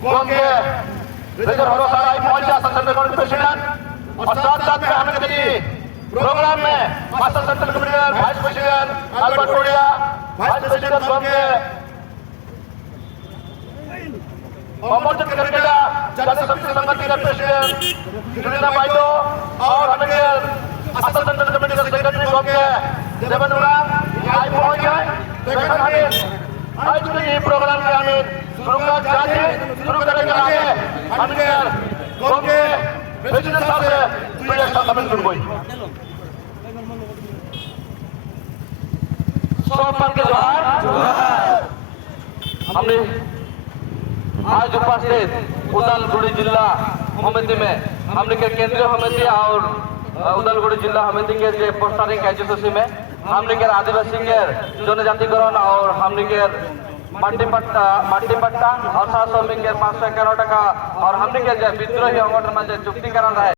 के central committee president और साथ में हमें प्रोग्राम में master central committee vice president Albert Todia, vice president के अमरजीत करकेला, जनता शक्ति संगठन के प्रेसिडेंट सुनीता बाइडो और हमें मास्टर सेंट्रल कमेटी के सेक्रेटरी के देवन उराम आई पहुंच गए। आज के ये प्रोग्राम के हमें शुरू करेंगे आगे हमें के प्रेसिडेंट साहब से पहले कमेंट सुनबो। सोमवार के जोहार हमने आज उपस्थित उदालगुड़ी जिला समिति में हमने के केंद्रीय समिति और उदालगुड़ी जिला समिति के जो पोस्टरिंग एजेंसी में हमने के आदिवासी के जनजातिकरण और हमने के माटी पट्टा और 700 में 511 टका और हमने के विद्रोही संगठन में चुक्तिकरण है।